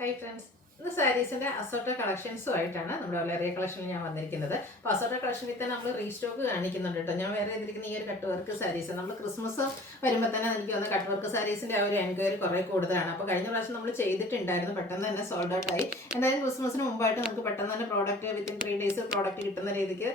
Hi friends. The sarees and assorted collections ആയിട്ടാണ് നമ്മുടെ വളരെ കളക്ഷനിൽ ഞാൻ വന്നിരിക്കുന്നത്. അപ്പോൾ assorted കളക്ഷനിൽ തന്നെ നമ്മൾ റീസ്റ്റോക്ക് കാണിക്കുന്നുണ്ട് കേട്ടോ. ഞാൻ വേറെ ഇതിരിക്കുന്ന ഈ ഒരു കട്ട് വർക്ക് സാരീസ് നമ്മൾ ക്രിസ്മസ് വരുമ്പോൾ തന്നെ എനിക്ക് വന്ന കട്ട് വർക്ക് സാരീസിൻ്റെ ആ ഒരു എൻക്വയറി കുറേ കൂടുതലാണ്. അപ്പോൾ കഴിഞ്ഞ പ്രാവശ്യം നമ്മൾ ചെയ്തിട്ടുണ്ടായിരുന്നു, പെട്ടെന്ന് തന്നെ സോൾഡ് ഔട്ട് ആയി. എന്തായാലും ക്രിസ്മസിന് മുമ്പായിട്ട് നമുക്ക് പെട്ടെന്ന് തന്നെ പ്രോഡക്റ്റ് വിത്തിൻ 3 days പ്രോഡക്റ്റ് കിട്ടുന്ന രീതിക്ക്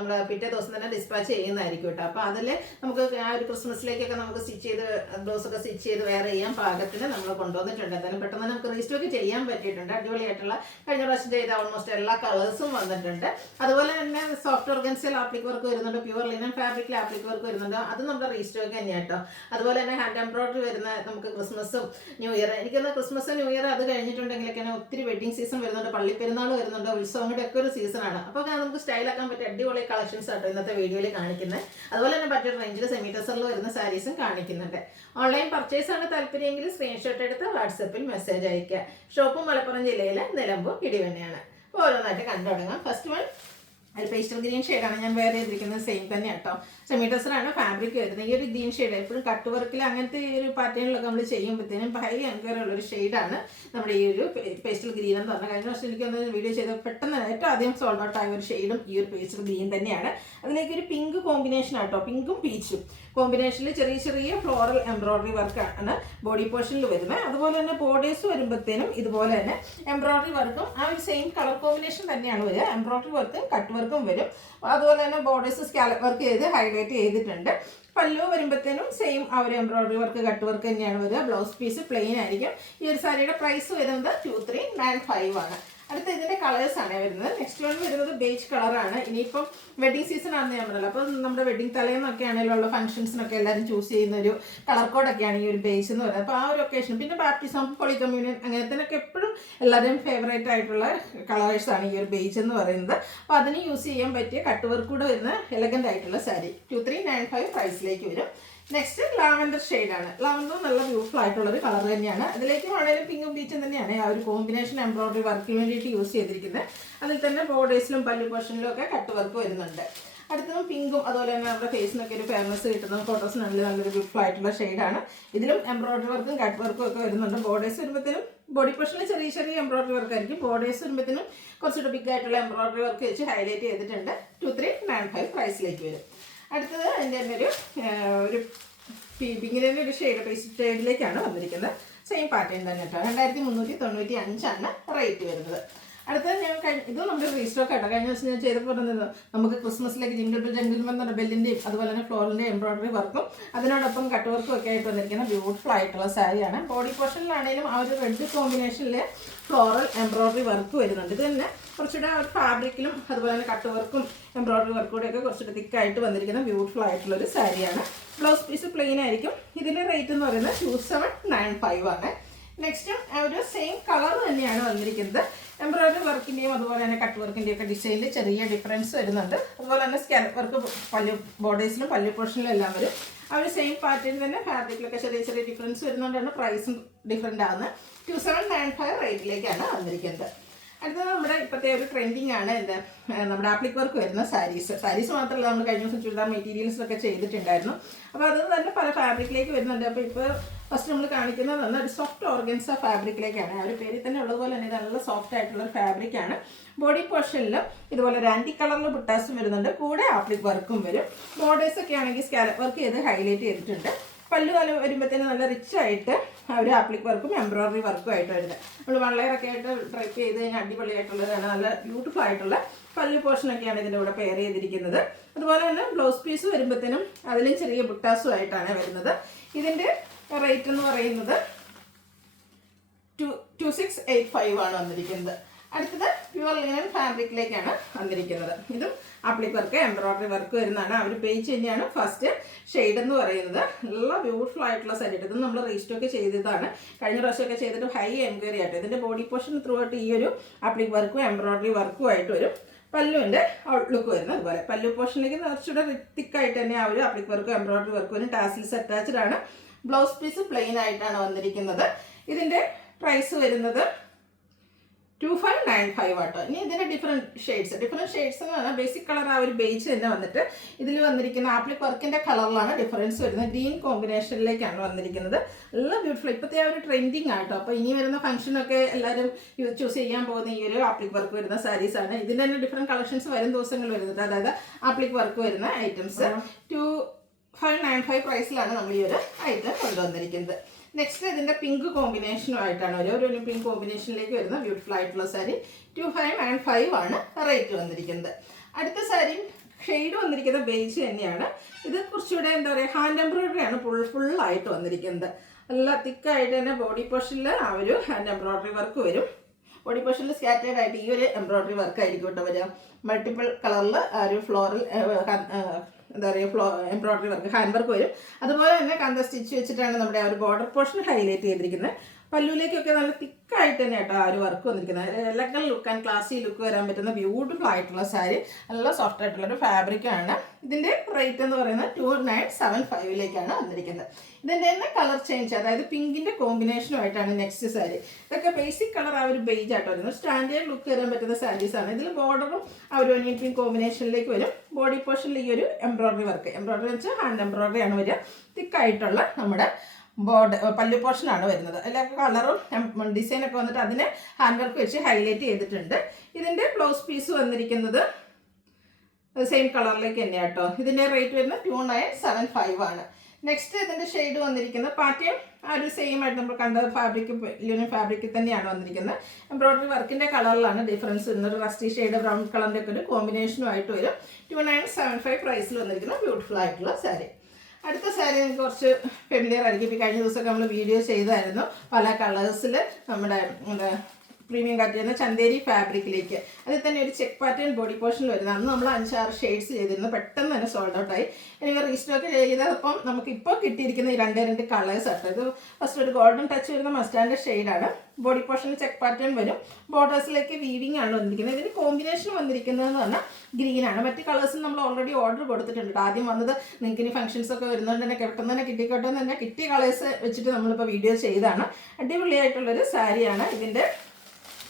നമ്മൾ പിറ്റേ ദിവസം തന്നെ ഡിസ്പാച്ച് ചെയ്യുന്നതായിരിക്കും കേട്ടോ. അപ്പോൾ അതിൽ നമുക്ക് ആ ഒരു ക്രിസ്മസിലേക്കൊക്കെ നമുക്ക് സ്റ്റിച്ച് ചെയ്ത് ബ്ലൗസൊക്കെ സ്റ്റിച്ച് ചെയ്ത് വേറെ ചെയ്യാൻ പാകത്തിന് നമ്മൾ കൊണ്ടുവന്നിട്ടുണ്ട്. എന്തായാലും പെട്ടെന്ന് തന്നെ നമുക്ക് റീസ്റ്റോക്ക് ചെയ്യാൻ പറ്റിയിട്ടുണ്ട്. അടിപൊളിയായിട്ടുള്ള കഴിഞ്ഞ പ്രാവശ്യം ചെയ്ത ഓൾമോസ്റ്റ് എല്ലാ കളേഴ്സും വന്നിട്ടുണ്ട്. അതുപോലെ തന്നെ സോഫ്റ്റ് ഓർഗൻസിൽ ആപ്ലിക് വർക്ക് വരുന്നുണ്ട്, പ്യുവർ ലിനൻ ഫാബ്രിക്കിൽ ആപ്ലിക് വർക്ക് വരുന്നുണ്ട്. അത് നമ്മുടെ റീസ്റ്റോക്ക് തന്നെയാണ് കേട്ടോ. അതുപോലെ തന്നെ ഹാൻഡ് എംബ്രോയിഡറി വരുന്ന നമുക്ക് ക്രിസ്മസും ന്യൂ ഇയർ, എനിക്കൊന്ന് ക്രിസ്മസ് ന്യൂ ഇയർ അത് കഴിഞ്ഞിട്ടുണ്ടെങ്കിലൊക്കെ ഒത്തിരി വെഡിങ് സീസൺ വരുന്നുണ്ട്, പള്ളിപ്പെരുന്നാൾ വരുന്നുണ്ട്, ഉത്സവങ്ങളുടെ ഒക്കെ ഒരു സീസണാണ്. അപ്പോൾ നമുക്ക് സ്റ്റൈലാക്കാൻ പറ്റിയ അടിപൊളി കളക്ഷൻസ് ആട്ടോ ഇന്നത്തെ വീഡിയോയിൽ കാണിക്കുന്നത്. അതുപോലെ തന്നെ ബഡ്ജറ്റ് റേഞ്ചിൽ സെമി ടസറിൽ വരുന്ന സാരീസും കാണിക്കുന്നുണ്ട്. ഓൺലൈൻ പർച്ചേസ് ആണ് താല്പര്യമെങ്കിൽ സ്ക്രീൻഷോട്ട് എടുത്ത് വാട്സപ്പിൽ മെസ്സേജ് അയക്കുക. ഷോപ്പ് മലപ്പുറം ജില്ലയിലെ നിലമ്പൂർ ഇടിവണ്ണയാണ്. അപ്പോൾ ഓരോന്നായിട്ട് കണ്ടു തുടങ്ങാം. ഫസ്റ്റ് വൺ ഒരു പേസ്റ്റൽ ഗ്രീൻ ഷെയ്ഡാണ് ഞാൻ വേറെ ചെയ്തിരിക്കുന്നത്, സെയിം തന്നെ കേട്ടോ. സെമി ടസറാണ് ഫാബ്രിക് വരുന്നത്. ഈ ഒരു ഗ്രീൻ ഷെയ്ഡ് എപ്പോഴും കട്ട് വർക്കിൽ അങ്ങനത്തെ ഈ ഒരു പാറ്റേണിലൊക്കെ നമ്മൾ ചെയ്യുമ്പോഴത്തേനും ഹൈ എൻക്വയറി ഉള്ളൊരു ഷെയ്ഡാണ് നമ്മുടെ ഈ ഒരു പേസ്റ്റൽ ഗ്രീൻ എന്ന് പറഞ്ഞാൽ. കഴിഞ്ഞ വർഷം എനിക്കൊന്ന് വീഡിയോ ചെയ്ത് പെട്ടെന്ന് ഏറ്റവും ആദ്യം സോൾഡ് ഔട്ട് ആയ ഒരു ഷെയ്ഡും ഈ ഒരു പേസ്റ്റൽ ഗ്രീൻ തന്നെയാണ്. അതിലേക്ക് ഒരു പിങ്ക് കോമ്പിനേഷൻ ആട്ടോ, പിങ്കും പീച്ചും കോമ്പിനേഷനിൽ ചെറിയ ചെറിയ ഫ്ലോറൽ എംബ്രോയിഡറി വർക്കാണ് ബോഡി പോർഷനിൽ വരുന്നത്. അതുപോലെ തന്നെ ബോർഡേഴ്സ് വരുമ്പോഴത്തേനും ഇതുപോലെ തന്നെ എംബ്രോയിഡറി വർക്കും ആ ഒരു സെയിം കളർ കോമ്പിനേഷൻ തന്നെയാണ് വരിക. എംബ്രോയിഡറി വർക്കും കട്ട് വർക്കും വരും. അതുപോലെ തന്നെ ബോർഡേഴ്സ് സ്കാലപ്പ് വർക്ക് ചെയ്ത് ഹൈലൈറ്റ് ചെയ്തിട്ടുണ്ട്. പല്ലു വരുമ്പോഴത്തേനും സെയിം ആ ഒരു എംബ്രോയിഡറി വർക്ക് കട്ട് വർക്ക് തന്നെയാണ് വരിക. ബ്ലൗസ് പീസ് പ്ലെയിൻ ആയിരിക്കും. ഈ ഒരു സാരിയുടെ പ്രൈസ് വരുന്നത് 2395 ആണ്. അടുത്ത ഇതിൻ്റെ കളേഴ്സാണ് വരുന്നത്. നെക്സ്റ്റ് വൺ വരുന്നത് ബേജ് കളറാണ്. ഇനിയിപ്പം വെഡിങ് സീസൺ ആണെന്ന് ഞാൻ പറഞ്ഞല്ലോ, അപ്പോൾ നമ്മുടെ വെഡിങ് തലേന്നൊക്കെ ആണെങ്കിലും ഉള്ള ഫംഗ്ഷൻസിനൊക്കെ എല്ലാവരും ചൂസ് ചെയ്യുന്ന ഒരു കളർ കോഡൊക്കെയാണ് ഈ ഒരു ബേജ് എന്ന് പറയുന്നത്. അപ്പോൾ ആ ഒരു ഒക്കേഷൻ, പിന്നെ ബാപ്റ്റിസം, ഹോളി കമ്മ്യൂണിയൻ അങ്ങനത്തേനൊക്കെ എപ്പോഴും എല്ലാവരും ഫേവറേറ്റ് ആയിട്ടുള്ള കളേഴ്സാണ് ഈ ഒരു ബേജ് എന്ന് പറയുന്നത്. അപ്പോൾ അതിന് യൂസ് ചെയ്യാൻ പറ്റിയ കട്ട് വർക്ക് കൂടെ വരുന്ന എലഗൻ്റ് ആയിട്ടുള്ള സാരി 2395 പ്രൈസിലേക്ക് വരും. നെക്സ്റ്റ് ലാവൻഡർ ഷെയ്ഡാണ്. ലാവൻഡർ നല്ല ബ്യൂട്ടിഫുൾ ആയിട്ടുള്ളൊരു കളർ തന്നെയാണ്. അതിലേക്ക് ആണെങ്കിലും പിങ്കും പീച്ചും തന്നെയാണ് ആ ഒരു കോമ്പിനേഷൻ എംബ്രോയിഡറി വർക്കിന് വേണ്ടിയിട്ട് യൂസ് ചെയ്തിരിക്കുന്നത്. അതിൽ തന്നെ ബോർഡേഴ്സിലും പല്ലു പോർഷനിലും ഒക്കെ കട്ട് വർക്ക് വരുന്നുണ്ട്. അടുത്തതും പിങ്കും അതുപോലെ തന്നെ നമ്മുടെ ഫേസിനൊക്കെ ഒരു ഫെയർനെസ് കിട്ടുന്ന ഫോട്ടോസിനുള്ളിൽ നല്ലൊരു ബ്യൂട്ടിഫുൾ ആയിട്ടുള്ള ഷെയ്ഡാണ്. ഇതിലും എംബ്രോയിഡറി വർക്കും കട്ട് വർക്കും ഒക്കെ വരുന്നുണ്ട്. ബോർഡേഴ്സ് വരുമ്പോഴത്തേനും ബോഡി പോർഷനിൽ ചെറിയ ചെറിയ എംബ്രോയിഡറി വർക്ക് ആയിരിക്കും. ബോർഡേഴ്സ് വരുമ്പോഴത്തേനും കുറച്ചുകൂടെ ബിഗ് ആയിട്ടുള്ള എംബ്രോയിഡറി വർക്ക് വെച്ച് ഹൈലൈറ്റ് ചെയ്തിട്ടുണ്ട്. 2395 പ്രൈസിലേക്ക് വരും. അടുത്തത് അതിൻ്റെ ഒരു പിങ്കിൻ്റെ ഒരു ഷെയ്ഡ് പേസ്റ്റ് ഷെയ്ഡിലേക്കാണ് വന്നിരിക്കുന്നത്. സെയിം പാറ്റേൺ തന്നെ കേട്ടോ. 2395 റേറ്റ് വരുന്നത്. അടുത്തത് ഞാൻ ഇതും നമ്മുടെ റീസ്റ്റോക്ക് ആട്ടോ. കഴിഞ്ഞ ദിവസം ഞാൻ ചെയ്തപ്പോൾ പറഞ്ഞത് നമുക്ക് ക്രിസ്മസിലേക്ക് ജിംഗിൾ ജംഗിൾമെൻ എന്ന ബെല്ലിൻ്റെയും അതുപോലെ തന്നെ ഫ്ലോറിൻ്റെയും എംബ്രോയിഡറി വർക്കും അതിനോടൊപ്പം കട്ട് വർക്കും ഒക്കെ ആയിട്ട് വന്നിരിക്കുന്ന ബ്യൂട്ടിഫുൾ ആയിട്ടുള്ള സാരിയാണ്. ബോഡി പോർഷനിലാണെങ്കിലും ആ ഒരു റെഡ് കോമ്പിനേഷനിൽ ഫ്ലോറൽ എംബ്രോയിഡറി വർക്ക് വരുന്നുണ്ട്. ഇത് തന്നെ കുറച്ചുകൂടെ ഫാബ്രിക്കിലും അതുപോലെ തന്നെ കട്ട് വർക്കും എംബ്രോയിഡറി വർക്കൂടെയൊക്കെ കുറച്ചുകൂടെ തിക്കായിട്ട് വന്നിരിക്കുന്ന ബ്യൂട്ടിഫുൾ ആയിട്ടുള്ളൊരു സാരിയാണ്. ബ്ലൗസ് പീസ് പ്ലെയിൻ ആയിരിക്കും. ഇതിൻ്റെ റേറ്റ് എന്ന് പറയുന്നത് 2795 ആണ്. നെക്സ്റ്റും ഒരു സെയിം കളർ തന്നെയാണ് വന്നിരിക്കുന്നത്. എംബ്രോയിഡറി വർക്കിൻ്റെയും അതുപോലെ തന്നെ കട്ട് വർക്കിൻ്റെയും ഒക്കെ ഡിസൈനിൽ ചെറിയ ഡിഫറൻസ് വരുന്നുണ്ട്. അതുപോലെ തന്നെ സ്കാലപ്പ് വർക്ക് പല്ലു ബോർഡേഴ്സിലും പല്ലു പോർഷനിലും എല്ലാം വരും. ആ ഒരു സെയിം പാറ്റേൺ തന്നെ ഫാബ്രിക്കിലൊക്കെ ചെറിയ ചെറിയ ഡിഫറൻസ് വരുന്നതുകൊണ്ടാണ് പ്രൈസും ഡിഫറെൻ്റ് ആകുന്നത്. 2795 റേറ്റിലേക്കാണ് വന്നിരിക്കുന്നത്. അടുത്തത് നമ്മുടെ ഇപ്പോഴത്തെ ഒരു ട്രെൻഡിങ് ആണ് നമ്മുടെ ആപ്ലിക് വർക്ക് വരുന്ന സാരീസ് മാത്രമല്ല, നമ്മൾ കഴിഞ്ഞ ദിവസം ചുരിദാർ മെറ്റീരിയൽസൊക്കെ ചെയ്തിട്ടുണ്ടായിരുന്നു. അപ്പോൾ അത് തന്നെ പല ഫാബ്രിക്കിലേക്ക് വരുന്നുണ്ട്. അപ്പോൾ ഇപ്പോൾ ഫസ്റ്റ് നമ്മൾ കാണിക്കുന്നത് തന്നെ ഒരു സോഫ്റ്റ് ഓർഗൻസ ഫാബ്രിക്കിലേക്കാണ്. ആ ഒരു പേരിൽ തന്നെ ഉള്ളതുപോലെ തന്നെ നല്ല സോഫ്റ്റ് ആയിട്ടുള്ള ഒരു ഫാബ്രിക്കാണ്. ബോഡി പോർഷനിൽ ഇതുപോലെ ഒരു ആൻറ്റി കളറിൽ ബുട്ടാസും വരുന്നുണ്ട്, കൂടെ ആപ്ലിക് വർക്കും വരും. ബോർഡേഴ്സൊക്കെ ആണെങ്കിൽ സ്കാലപ്പ് വർക്ക് ചെയ്ത് ഹൈലൈറ്റ് ചെയ്തിട്ടുണ്ട്. പല്ലു കാലം വരുമ്പോഴത്തേനും നല്ല റിച്ച് ആയിട്ട് ഒരു ആപ്ലിക് വർക്കും എംബ്രോയിഡറി വർക്കും ആയിട്ട് വരുന്നത്. നമ്മൾ വള്ളയറൊക്കെ ആയിട്ട് ഡ്രൈപ്പ് ചെയ്ത് കഴിഞ്ഞാൽ അടിപൊളിയായിട്ടുള്ളതാണ്. നല്ല ബ്യൂട്ടിഫുൾ ആയിട്ടുള്ള പല്ലു പോർഷനൊക്കെയാണ് ഇതിൻ്റെ കൂടെ പെയർ ചെയ്തിരിക്കുന്നത്. അതുപോലെ തന്നെ ബ്ലൗസ് പീസ് വരുമ്പോഴത്തേനും അതിലും ചെറിയ ബുട്ടാസും ആയിട്ടാണ് വരുന്നത്. ഇതിൻ്റെ റേറ്റ് എന്ന് പറയുന്നത് 2685 ആണ് വന്നിരിക്കുന്നത്. അടുത്തത് പ്യുവർ ലിനൻ ഫാബ്രിക്കിലേക്കാണ് വന്നിരിക്കുന്നത്. ഇതും ആപ്ലിക് വർക്ക് എംബ്രോയിഡറി വർക്ക് വരുന്നതാണ്. ആ ഒരു പേജ് തന്നെയാണ് ഫസ്റ്റ് ഷെയ്ഡ് എന്ന് പറയുന്നത്. നല്ല ബ്യൂട്ടിഫുൾ ആയിട്ടുള്ള സാരി. ഇത് നമ്മൾ റീസ്റ്റോക്ക് ചെയ്തതാണ്. കഴിഞ്ഞ പ്രാവശ്യമൊക്കെ ചെയ്തിട്ട് ഹൈ എൻക്വയറി ആയിട്ട് ഇതിൻ്റെ ബോഡി പോർഷൻ ത്രൂ ആയിട്ട് ഈ ഒരു ആപ്ലിക് വർക്കും എംബ്രോയിഡറി വർക്കും ആയിട്ട് വരും. പല്ലുവിൻ്റെ ഔട്ട്ലുക്ക് വരുന്നത് അതുപോലെ. പല്ലു പോർഷനിലേക്ക് കുറച്ചുകൂടെ തിക്കായിട്ട് തന്നെ ആ ഒരു ആപ്ലിക് വർക്കും എംബ്രോയിഡറി വർക്കും വരും. ടാസിൽസ് അറ്റാച്ച്ഡ് ആണ്. ബ്ലൗസ് പീസ് പ്ലെയിൻ ആയിട്ടാണ് വന്നിരിക്കുന്നത്. ഇതിൻ്റെ പ്രൈസ് വരുന്നത് 2595 ആട്ടോ. ഇനി ഇതിൻ്റെ ഡിഫറെൻറ്റ് ഷെയ്ഡ്സ് എന്ന് പറഞ്ഞാൽ ബേസിക് കളർ ആ ഒരു ബേജ് തന്നെ വന്നിട്ട് ഇതിൽ വന്നിരിക്കുന്ന ആപ്ലിക് വർക്കിൻ്റെ കളറിലാണ് ഡിഫറൻസ് വരുന്നത്. ഗ്രീൻ കോമ്പിനേഷനിലേക്കാണ് വന്നിരിക്കുന്നത്. നല്ല ബ്യൂട്ടിഫുൾ. ഇപ്പോഴത്തെ ആ ഒരു ട്രെൻഡിങ് ആട്ടോ. അപ്പോൾ ഇനി വരുന്ന ഫംഗ്ഷനൊക്കെ എല്ലാവരും ചൂസ് ചെയ്യാൻ പോകുന്ന ഈ ഒരു ആപ്ലിക് വർക്ക് വരുന്ന സാരീസാണ്. ഇതിൻ്റെ തന്നെ ഡിഫറെൻറ്റ് കളക്ഷൻസ് വരും ദിവസങ്ങൾ വരുന്നത്. അതായത് ആപ്ലിക് വർക്ക് വരുന്ന ഐറ്റംസ് 2595 പ്രൈസിലാണ് നമ്മൾ ഈ ഒരു ഐറ്റം കൊണ്ടുവന്നിരിക്കുന്നത്. നെക്സ്റ്റ് ഇതിൻ്റെ പിങ്ക് കോമ്പിനേഷനുമായിട്ടാണ് ഒരു പിങ്ക് കോമ്പിനേഷനിലേക്ക് വരുന്ന ബ്യൂട്ടിഫുൾ ആയിട്ടുള്ള സാരി 2595 ആണ് റേറ്റ് വന്നിരിക്കുന്നത്. അടുത്ത സാരി ഷെയ്ഡ് വന്നിരിക്കുന്ന ബേജ് തന്നെയാണ്. ഇത് കുറച്ചുകൂടെ എന്താ പറയുക ഹാൻഡ് എംബ്രോയിഡറി ആണ് ഫുള്ളായിട്ട് വന്നിരിക്കുന്നത്. നല്ല തിക്കായിട്ട് തന്നെ ബോഡി പോർഷനിൽ ആ ഒരു ഹാൻഡ് എംബ്രോയിഡറി വർക്ക് വരും. ബോഡി പോർഷനിൽ സ്കാറ്റേഡ് ആയിട്ട് ഈ ഒരു എംബ്രോയിഡറി വർക്ക് ആയിരിക്കും കേട്ടോ വരിക. മൾട്ടിപ്പിൾ കളറിൽ ആ ഒരു ഫ്ലോറൽ എന്താ പറയുക എംബ്രോയിഡറി വർക്ക് ഹാൻഡ് വർക്ക് വരും. അതുപോലെ തന്നെ കന്ത സ്റ്റിച്ച് വെച്ചിട്ടാണ് നമ്മുടെ ആ ഒരു ബോർഡർ പോർഷൻ ഹൈലൈറ്റ് ചെയ്തിരിക്കുന്നത്. പല്ലുവിലേക്കൊക്കെ നല്ല തിക്കായിട്ട് തന്നെ കേട്ടോ ആ ഒരു വർക്ക് വന്നിരിക്കുന്നത്. എലഗൻ ലുക്ക് ആൻഡ് ക്ലാസി ലുക്ക് വരാൻ പറ്റുന്ന ബ്യൂട്ടിഫുൾ ആയിട്ടുള്ള സാരി. നല്ല സോഫ്റ്റ് ആയിട്ടുള്ളൊരു ഫാബ്രിക്കാണ്. ഇതിൻ്റെ റേറ്റ് എന്ന് പറയുന്നത് 2975 വന്നിരിക്കുന്നത്. ഇതിൻ്റെ തന്നെ കളർ ചേഞ്ച്, അതായത് പിങ്കിൻ്റെ കോമ്പിനേഷനുമായിട്ടാണ് നെക്സ്റ്റ് സാരി. ഇതൊക്കെ ബേസിക് കളർ ആ ഒരു ബേജ് ആയിട്ട് വരുന്നത്. സ്റ്റാൻഡേർഡ് ലുക്ക് വരാൻ പറ്റുന്ന സാരീസാണ്. ഇതിൽ ബോർഡറും ആ ഒരു ഒനിയൻ പിങ്ക് കോമ്പിനേഷനിലേക്ക് വരും. ബോഡി പോർഷനിൽ ഈ ഒരു എംബ്രോയിഡറി വർക്ക്, എംബ്രോയിഡറി വെച്ചാൽ ഹാൻഡ് എംബ്രോയിഡറി ആണ് വരിക. തിക്കായിട്ടുള്ള നമ്മുടെ പല്ലു പോർഷനാണ് വരുന്നത്. അതിലൊക്കെ കളറും ഡിസൈനൊക്കെ വന്നിട്ട് അതിനെ ഹാൻഡ് വർക്ക് വെച്ച് ഹൈലൈറ്റ് ചെയ്തിട്ടുണ്ട്. ഇതിൻ്റെ ബ്ലൗസ് പീസ് വന്നിരിക്കുന്നത് സെയിം കളറിലേക്ക് തന്നെയാണ് കേട്ടോ. ഇതിൻ്റെ റേറ്റ് വരുന്നത് 2975 ആണ്. നെക്സ്റ്റ് ഇതിൻ്റെ ഷെയ്ഡ് വന്നിരിക്കുന്നത് പാറ്റേൺ ആ ഒരു സെയിം ആയിട്ട് നമ്മൾ കണ്ട ലിനൻ ഫാബ്രിക്കിൽ തന്നെയാണ് വന്നിരിക്കുന്നത്. എംബ്രോയിഡറി വർക്കിൻ്റെ കളറിലാണ് ഡിഫറൻസ് വരുന്നത്. റസ്റ്റി ഷെയ്ഡ് ബ്രൗൺ കളറിൻ്റെ ഒക്കെ ഒരു കോമ്പിനേഷനുമായിട്ട് വരും. 2975 പ്രൈസിൽ വന്നിരിക്കുന്ന ബ്യൂട്ടിഫുൾ ആയിട്ടുള്ള സാരി. അടുത്ത സാരി എനിക്ക് കുറച്ച് ഫെമിലിയർ ആയിരിക്കും. ഇപ്പോൾ കഴിഞ്ഞ ദിവസമൊക്കെ നമ്മൾ വീഡിയോ ചെയ്തായിരുന്നു പല കളേഴ്സിൽ നമ്മുടെ പ്രീമിയം കാറ്റ് ചെയ്യുന്ന ചന്തേരി ഫാബ്രിക്കിലേക്ക്. അതിൽ തന്നെ ഒരു ചെക്ക് പാറ്റേൺ ബോഡി പോർഷനിൽ വരുന്നത്. അന്ന് നമ്മൾ 5-6 ഷെയ്ഡ്സ് ചെയ്തിരുന്നു. പെട്ടെന്ന് തന്നെ സോൾഡ് ഔട്ടായി. എനിക്ക് റീസ്റ്റോക്ക് ചെയ്തപ്പം നമുക്കിപ്പോൾ കിട്ടിയിരിക്കുന്ന ഈ 2 കളേഴ്സ് ആട്ടോ. ഇത് ഫസ്റ്റ് ഒരു ഗോൾഡൻ ടച്ച് വരുന്ന മസ്റ്റാൻഡ് ഷെയ്ഡാണ്. ബോഡി പോർഷനിൽ ചെക്ക് പാറ്റേൺ വരും. ബോർഡേഴ്സിലേക്ക് വീവിങ് ആണ് വന്നിരിക്കുന്നത്. ഇതിന് കോമ്പിനേഷൻ വന്നിരിക്കുന്നതെന്ന് പറഞ്ഞാൽ ഗ്രീനാണ്. മറ്റ് കളേഴ്സും നമ്മൾ ഓൾറെഡി ഓർഡർ കൊടുത്തിട്ടുണ്ട്. ആദ്യം വന്നത് നിങ്ങൾക്ക് ഇനി ഫംഗ്ഷൻസ് ഒക്കെ വരുന്നതുകൊണ്ട് തന്നെ കിടക്കുന്ന തന്നെ കിട്ടിക്കോട്ടെ എന്ന് തന്നെ കിട്ടിയ കളേഴ്സ് വെച്ചിട്ട് നമ്മളിപ്പോൾ വീഡിയോ ചെയ്താണ്. അടിപൊളിയായിട്ടുള്ളൊരു സാരിയാണ്. ഇതിൻ്റെ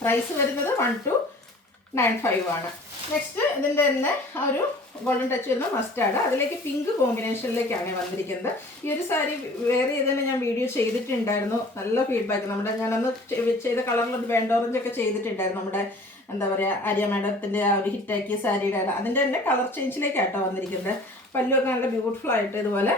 പ്രൈസ് വരുന്നത് 1295 ആണ്. നെക്സ്റ്റ് ഇതിൻ്റെ തന്നെ ആ ഒരു ഗോൾഡൻ ടച്ച് വരുന്ന മസ്റ്റാർഡ്, അതിലേക്ക് പിങ്ക് കോമ്പിനേഷനിലേക്കാണ് വന്നിരിക്കുന്നത്. ഈ ഒരു സാരി വേറെ ചെയ്തതന്നെ ഞാൻ വീഡിയോ ചെയ്തിട്ടുണ്ടായിരുന്നു. നല്ല ഫീഡ്ബാക്ക്. നമ്മുടെ ഞാനന്ന് ചെയ്ത കളറിൽ വേണ്ട ഓറഞ്ച് ഒക്കെ ചെയ്തിട്ടുണ്ടായിരുന്നു. നമ്മുടെ എന്താ പറയുക ആര്യ മാഡത്തിൻ്റെ ആ ഒരു ഹിറ്റാക്കിയ സാരിയുടെ അതിൻ്റെ തന്നെ കളർ ചേഞ്ചിലേക്കാട്ടോ വന്നിരിക്കുന്നത്. പല്ലുമൊക്കെ നല്ല ബ്യൂട്ടിഫുൾ ആയിട്ട് ഇതുപോലെ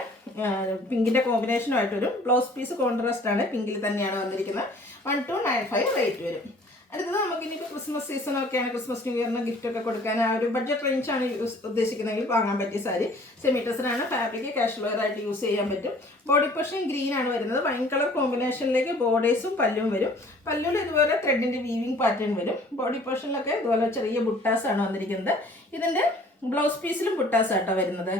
പിങ്കിൻ്റെ കോമ്പിനേഷനുമായിട്ട് വരും. ബ്ലൗസ് പീസ് കോൺട്രാസ്റ്റ് ആണ്, പിങ്കിൽ തന്നെയാണ് വന്നിരിക്കുന്നത്. 1295 റേറ്റ് വരും. അടുത്തത് നമുക്കിനിപ്പോൾ ക്രിസ്മസ് സീസണൊക്കെയാണ്, ക്രിസ്മസ് ന്യൂ ഇയറിന് ഗിഫ്റ്റൊക്കെ കൊടുക്കാൻ ആ ഒരു ബഡ്ജറ്റ് റേഞ്ചാണ് ഉദ്ദേശിക്കുന്നതെങ്കിൽ വാങ്ങാൻ പറ്റിയ സാരി. സെമി ടെസറാണ് ഫാബ്രിക്, കാഷ്വൽ വെയർ ആയിട്ട് യൂസ് ചെയ്യാൻ പറ്റും. ബോഡി പോർഷൻ ഗ്രീൻ ആണ് വരുന്നത്. വൈൻ കളർ കോമ്പിനേഷനിലേക്ക് ബോർഡേഴ്സും പല്ലും വരും. പല്ലുവിൽ ഇതുപോലെ ത്രെഡിൻ്റെ വീവിങ് പാറ്റേൺ വരും. ബോഡി പോർഷനിലൊക്കെ ഇതുപോലെ ചെറിയ ബുട്ടാസാണ് വന്നിരിക്കുന്നത്. ഇതിൻ്റെ ബ്ലൗസ് പീസിലും ബുട്ടാസാട്ടോ വരുന്നത്.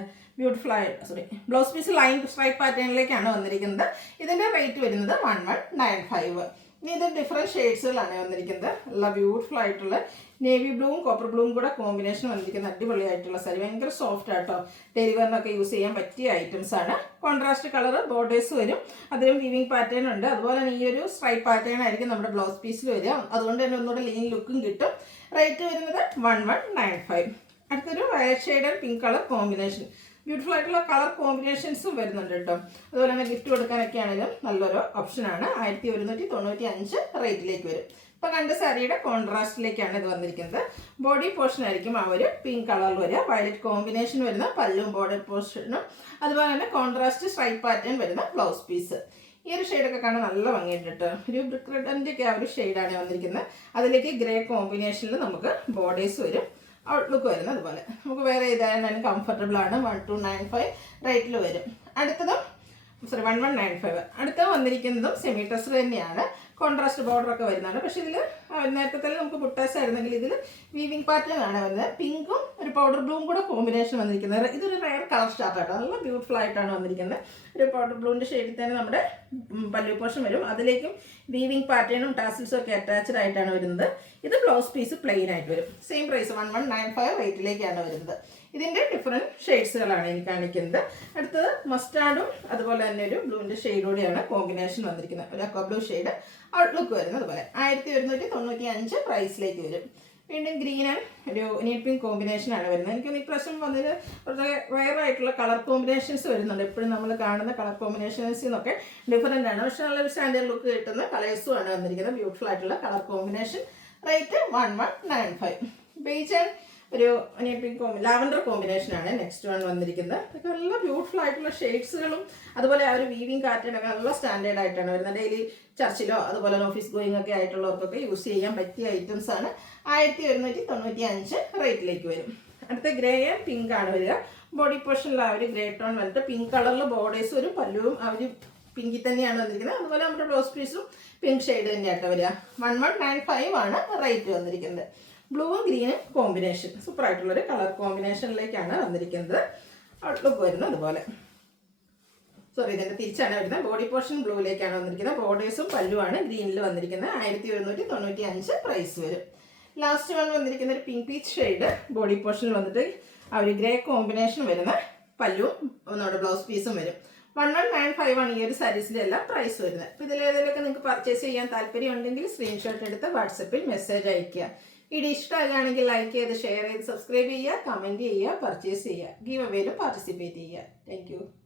ബ്ലൗസ് പീസ് ലൈൻ സ്ട്രൈപ്പ് പാറ്റേണിലേക്കാണ് വന്നിരിക്കുന്നത്. ഇതിൻ്റെ റേറ്റ് വരുന്നത് 1195. ഇനി ഇത് ഡിഫറെൻറ്റ് ഷെയ്ഡ്സുകളാണ് വന്നിരിക്കുന്നത്. നല്ല ബ്യൂട്ടിഫുൾ ആയിട്ടുള്ള നേവി ബ്ലൂവും കോപ്പർ ബ്ലൂവും കൂടെ കോമ്പിനേഷൻ വന്നിരിക്കുന്ന അടിപൊളിയായിട്ടുള്ള സാരി. ഭയങ്കര സോഫ്റ്റ് ആട്ടോ. ഡെലിവറിനൊക്കെ യൂസ് ചെയ്യാൻ പറ്റിയ ഐറ്റംസ് ആണ്. കോൺട്രാസ്റ്റ് കളർ ബോർഡേഴ്സ് വരും. അതിലും വീവിങ് പാറ്റേൺ ഉണ്ട്. അതുപോലെ തന്നെ ഈ ഒരു സ്ട്രൈപ്പ് പാറ്റേൺ ആയിരിക്കും നമ്മുടെ ബ്ലൗസ് പീസിൽ വരിക. അതുകൊണ്ട് തന്നെ ഒന്നുകൂടെ ലീൻ ലുക്കും കിട്ടും. റേറ്റ് വരുന്നത് 1195. അടുത്തൊരു violet shade and pink colour combination. Beautiful ആയിട്ടുള്ള കളർ കോമ്പിനേഷൻസും വരുന്നുണ്ട് കേട്ടോ. അതുപോലെ തന്നെ ഗിഫ്റ്റ് കൊടുക്കാനൊക്കെ ആണെങ്കിലും നല്ലൊരു ഓപ്ഷനാണ്. 1195 റേറ്റിലേക്ക് വരും. ഇപ്പോൾ കണ്ട സാരിയുടെ കോൺട്രാസ്റ്റിലേക്കാണ് ഇത് വന്നിരിക്കുന്നത്. ബോഡി പോർഷൻ ആയിരിക്കും ആ ഒരു പിങ്ക് കളറിൽ വരിക. വയലറ്റ് കോമ്പിനേഷൻ വരുന്ന പല്ലും ബോർഡർ പോർഷനും അതുപോലെ തന്നെ കോൺട്രാസ്റ്റ് സ്ട്രൈപ്പ് പാറ്റേൺ വരുന്ന ബ്ലൗസ് പീസ്. ഈ ഒരു ഷെയ്ഡൊക്കെ കാണാൻ നല്ല ഭംഗിയുണ്ട് കേട്ടോ. ഒരു ബ്രിക്ക് റെഡിൻ്റെ ഒക്കെ ആ ഒരു ഷെയ്ഡാണ് വന്നിരിക്കുന്നത്. അതിലേക്ക് ഗ്രേ കോമ്പിനേഷനിൽ നമുക്ക് ബോർഡേഴ്സ് വരും. ഔട്ട്ലുക്ക് വരുന്നത് അതുപോലെ നമുക്ക് വേറെ ചെയ്താലും കംഫർട്ടബിൾ ആണ്. 1295 റേറ്റിൽ വരും. അടുത്തതും 1195. അടുത്ത വന്നിരിക്കുന്നതും സെമി ടെസർ തന്നെയാണ്. കോൺട്രാസ്റ്റ് ബോർഡറൊക്കെ വരുന്നതാണ്. പക്ഷേ ഇതിൽ നേരത്തെ തന്നെ നമുക്ക് ബുട്ടാസ് ആയിരുന്നെങ്കിൽ ഇതിൽ വീവിങ് പാറ്റേൺ ആണ് വരുന്നത്. പിങ്കും ഒരു പൗഡർ ബ്ലൂവും കൂടെ കോമ്പിനേഷൻ വന്നിരിക്കുന്നത്. ഇതൊരു റയർ കളർ സ്റ്റാർട്ടാട്ടോ. നല്ല ബ്യൂട്ടിഫുൾ ആയിട്ടാണ് വന്നിരിക്കുന്നത്. ഒരു പൗഡർ ബ്ലൂവിൻ്റെ ഷെയ്ഡിൽ തന്നെ നമ്മുടെ പല്ലു പോർഷൻ വരും. അതിലേക്കും വീവിങ് പാറ്റേണും ടാസിൽസും ഒക്കെ അറ്റാച്ച്ഡ് ആയിട്ടാണ് വരുന്നത്. ഇത് ബ്ലൗസ് പീസ് പ്ലെയിൻ ആയിട്ട് വരും. സെയിം പ്രൈസ് 1195 റേറ്റിലേക്കാണ് വരുന്നത്. ഇതിൻ്റെ ഡിഫറെൻറ്റ് ഷെയ്ഡ്സുകളാണ് എനിക്ക് കാണിക്കുന്നത്. അടുത്തത് മസ്റ്റാർഡും അതുപോലെ തന്നെ ഒരു ബ്ലൂവിൻ്റെ ഷെയ്ഡോടെയാണ് കോമ്പിനേഷൻ വന്നിരിക്കുന്നത്. ഒരു അക്വാ ബ്ലൂ ഷെയ്ഡ്. ഔട്ട്ലുക്ക് വരുന്നത്. അതുപോലെ 1195 പ്രൈസിലേക്ക് വരും. വീണ്ടും ഗ്രീൻ ആൻഡ് ഒരു നീറ്റ് പിങ്ക് കോമ്പിനേഷനാണ് വരുന്നത്. എനിക്കൊന്ന് ഈ പ്രാവശ്യം വന്നതിൽ കുറച്ച് വെയറായിട്ടുള്ള കളർ കോമ്പിനേഷൻസ് വരുന്നുണ്ട്. എപ്പോഴും നമ്മൾ കാണുന്ന കളർ കോമ്പിനേഷൻസിൽ നിന്നൊക്കെ ഡിഫറൻ്റ് ആണ്. പക്ഷേ നല്ലൊരു സ്റ്റാൻഡേർഡ് ലുക്ക് കിട്ടുന്ന കളേഴ്സും ആണ് വന്നിരിക്കുന്നത്. ബ്യൂട്ടിഫുൾ ആയിട്ടുള്ള colour combination. Rate 1195. Beige and ഒരു പിങ്ക് ലാവൻഡർ കോമ്പിനേഷനാണ് നെക്സ്റ്റ് വൺ വന്നിരിക്കുന്നത്. ഇതൊക്കെ നല്ല ബ്യൂട്ടിഫുൾ ആയിട്ടുള്ള ഷെയ്ഡ്സുകളും അതുപോലെ ആ ഒരു വീവിങ് പാറ്റേണൊക്കെ നല്ല സ്റ്റാൻഡേർഡ് ആയിട്ടാണ് വരുന്നത്. ഡെയിലി ചർച്ചിലോ അതുപോലെ ഓഫീസ് ഗോയിങ് ഒക്കെ ആയിട്ടുള്ളവർക്കൊക്കെ യൂസ് ചെയ്യാൻ പറ്റിയ ഐറ്റംസ് ആണ്. 1195 റേറ്റിലേക്ക് വരും. അടുത്ത ഗ്രേ ആൻഡ് പിങ്ക് ആണ് വരിക. ബോഡി പോർഷനിൽ ആ ഒരു ഗ്രേ ടോൺ വന്നിട്ട് പിങ്ക് കളറിൽ ബോർഡേഴ്സ് ഒരു പല്ലുവും ആ ഒരു പിങ്കിൽ തന്നെയാണ് വന്നിരിക്കുന്നത്. അതുപോലെ നമ്മുടെ ബ്ലൗസ് പീസും പിങ്ക് ഷെയ്ഡ് തന്നെയായിട്ട് വരിക. 1195 ആണ് റേറ്റ് വന്നിരിക്കുന്നത്. ബ്ലൂവും ഗ്രീനും കോമ്പിനേഷൻ സൂപ്പർ ആയിട്ടുള്ളൊരു കളർ കോമ്പിനേഷനിലേക്കാണ് വന്നിരിക്കുന്നത്. ഔട്ട്ലുക്ക് വരുന്നത് അതുപോലെ. ഇതിൻ്റെ തിരിച്ചാണ് വരുന്നത്. ബോഡി പോർഷൻ ബ്ലൂയിലേക്കാണ് വന്നിരിക്കുന്നത്. ബോർഡേഴ്സും പല്ലുവാണ് ഗ്രീനിൽ വന്നിരിക്കുന്നത്. 1195 പ്രൈസ് വരും. ലാസ്റ്റ് വൺ വന്നിരിക്കുന്ന ഒരു പിങ്ക് പീച്ച് ഷെയ്ഡ്. ബോഡി പോർഷനിൽ വന്നിട്ട് ആ ഒരു ഗ്രേ കോമ്പിനേഷൻ വരുന്ന പല്ലുവും നമ്മുടെ ബ്ലൗസ് പീസും വരും. 1195 ആണ് ഈ ഒരു സാരീസിൻ്റെ എല്ലാം പ്രൈസ് വരുന്നത്. അപ്പോൾ ഇതിലേതെങ്കിലുമൊക്കെ നിങ്ങൾക്ക് പർച്ചേസ് ചെയ്യാൻ താല്പര്യം ഉണ്ടെങ്കിൽ സ്ക്രീൻഷോട്ട് എടുത്ത് വാട്സപ്പിൽ മെസ്സേജ് അയയ്ക്കുക. വീഡിയോ ഇഷ്ടമാകുകയാണെങ്കിൽ ലൈക്ക് ചെയ്ത് ഷെയർ ചെയ്ത് സബ്സ്ക്രൈബ് ചെയ്യുക, കമൻറ്റ് ചെയ്യുക, പർച്ചേസ് ചെയ്യുക, ഗീവ് അവേയിലും പാർട്ടിസിപ്പേറ്റ് ചെയ്യുക. താങ്ക്